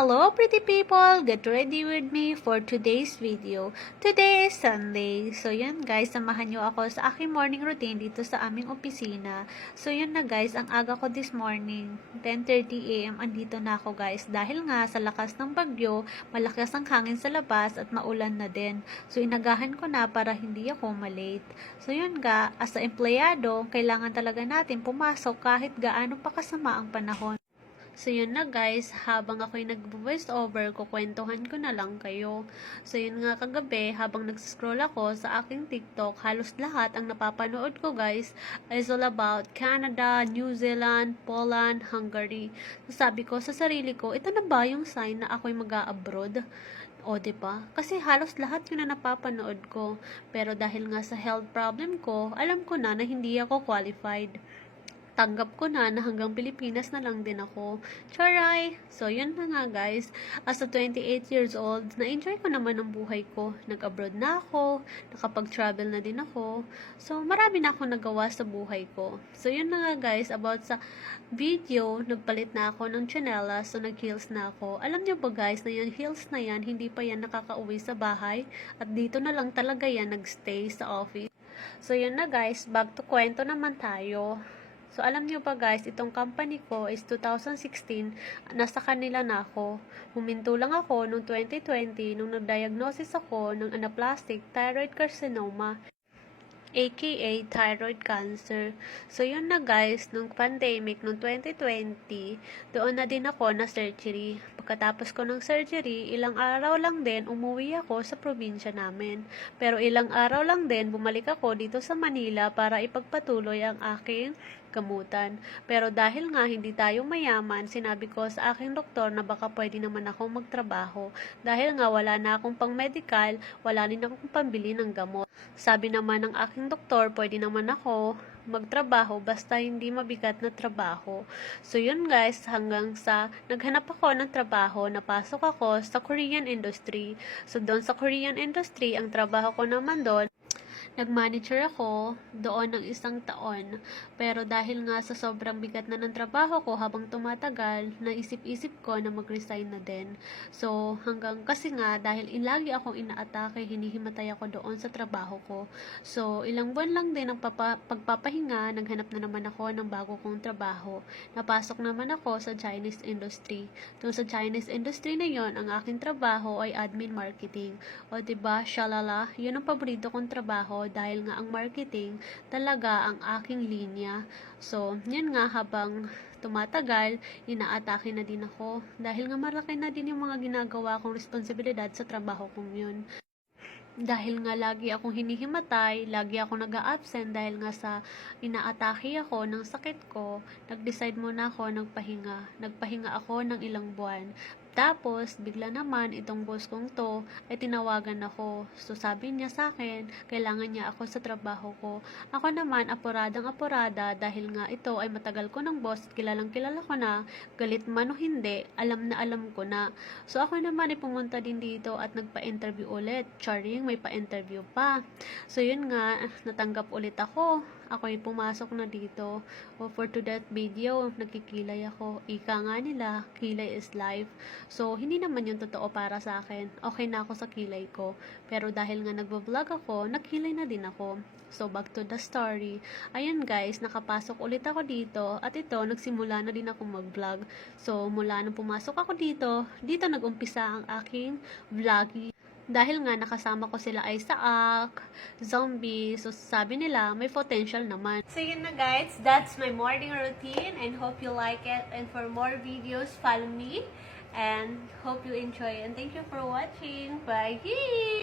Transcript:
Hello pretty people! Get ready with me for today's video. Today is Sunday. So yun guys, samahan nyo ako sa aking morning routine dito sa aming opisina. So yun na guys, ang aga ko this morning, 10:30 AM, andito na ako guys. Dahil nga sa lakas ng bagyo, malakas ang hangin sa labas at maulan na din. So inagahan ko na para hindi ako malate. So yun nga, as a empleyado, kailangan talaga natin pumasok kahit gaano pa kasama ang panahon. So, yun na guys, habang ako'y nag-voice over, kukwentuhan ko na lang kayo. So, yun nga kagabi, habang nag-scroll ako sa aking TikTok, halos lahat ang napapanood ko guys is all about Canada, New Zealand, Poland, Hungary. So, sabi ko sa sarili ko, ito na ba yung sign na ako'y mag-a-abroad? O, diba? Kasi halos lahat yun na napapanood ko. Pero dahil nga sa health problem ko, alam ko na hindi ako qualified. Tanggap ko na hanggang Pilipinas na lang din ako. Charay! So, yun na nga guys. As a 28 years old, na-enjoy ko naman ang buhay ko. Nag-abroad na ako, nakapag-travel na din ako. So, marami na akong nagawa sa buhay ko. So, yun na nga guys, about sa video, nagpalit na ako ng tsinelas, so nag-heels na ako. Alam niyo ba guys, na yung heels na yan, hindi pa yan nakakauwi sa bahay. At dito na lang talaga yan nagstay sa office. So, yun na guys, back to kwento naman tayo. So, alam niyo ba guys, itong company ko is 2016, nasa kanila na ako. Huminto lang ako noong 2020 nung nag-diagnosis ako ng anaplastic thyroid carcinoma, aka thyroid cancer. So, yun na guys, nung pandemic, nung 2020, doon na din ako na surgery. Pagkatapos ko ng surgery, ilang araw lang din, umuwi ako sa probinsya namin. Pero ilang araw lang din, bumalik ako dito sa Manila para ipagpatuloy ang aking gamutan. Pero dahil nga hindi tayo mayaman, sinabi ko sa aking doktor na baka pwede naman akong magtrabaho. Dahil nga wala na akong pang-medical, wala rin akong pambili ng gamot. Sabi naman ng aking doktor, pwede naman ako magtrabaho basta hindi mabigat na trabaho. So yun guys, hanggang sa naghanap ako ng trabaho, napasok ako sa Korean industry. So doon sa Korean industry, ang trabaho ko naman doon, nag-manager ako doon ng 1 taon. Pero dahil nga sa sobrang bigat na ng trabaho ko habang tumatagal, naisip-isip ko na mag-resign na din. So, hanggang kasi nga, dahil lagi akong inaatake, hinihimatay ako doon sa trabaho ko. So, ilang buwan lang din ang pagpapahinga, naghanap na naman ako ng bago kong trabaho. Napasok naman ako sa Chinese industry. Doon sa Chinese industry na yon, ang aking trabaho ay admin marketing. O diba, shalala, yun ang paborito kong trabaho dahil nga ang marketing talaga ang aking linya. So, yun nga, habang tumatagal, inaatake na din ako dahil nga malaki na din yung mga ginagawa kong responsibilidad sa trabaho kong yun. Dahil nga lagi akong hinihimatay, lagi akong nag-a-absent dahil nga sa inaatake ako ng sakit ko, nag-decide muna ako nagpahinga. Nagpahinga ako ng ilang buwan. Tapos, bigla naman, itong boss kong to, ay tinawagan ako. So, sabi niya sa akin, kailangan niya ako sa trabaho ko. Ako naman, apuradang-apurada, dahil nga ito ay matagal ko ng boss, kilalang kilala ko na, galit man o hindi, alam na alam ko na. So, ako naman ay pumunta din dito at nagpa-interview ulit. Charing, may pa-interview pa. So, yun nga, natanggap ulit ako. Ako ay pumasok na dito. For today's video, nagkikilay ako. Ika nga nila, kilay is life. So, hindi naman yung totoo para sa akin. Okay na ako sa kilay ko. Pero dahil nga nagbablog ako, nakilay na din ako. So, back to the story. Ayun guys, nakapasok ulit ako dito. At ito, nagsimula na din ako mag-vlog. So, mula nung pumasok ako dito, dito nag-umpisa ang aking vlogging. Dahil nga nakasama ko sila Isaac, Zombie, so sabi nila may potential naman. So yun na guys, that's my morning routine and hope you like it. And for more videos, follow me and hope you enjoy. And thank you for watching. Bye!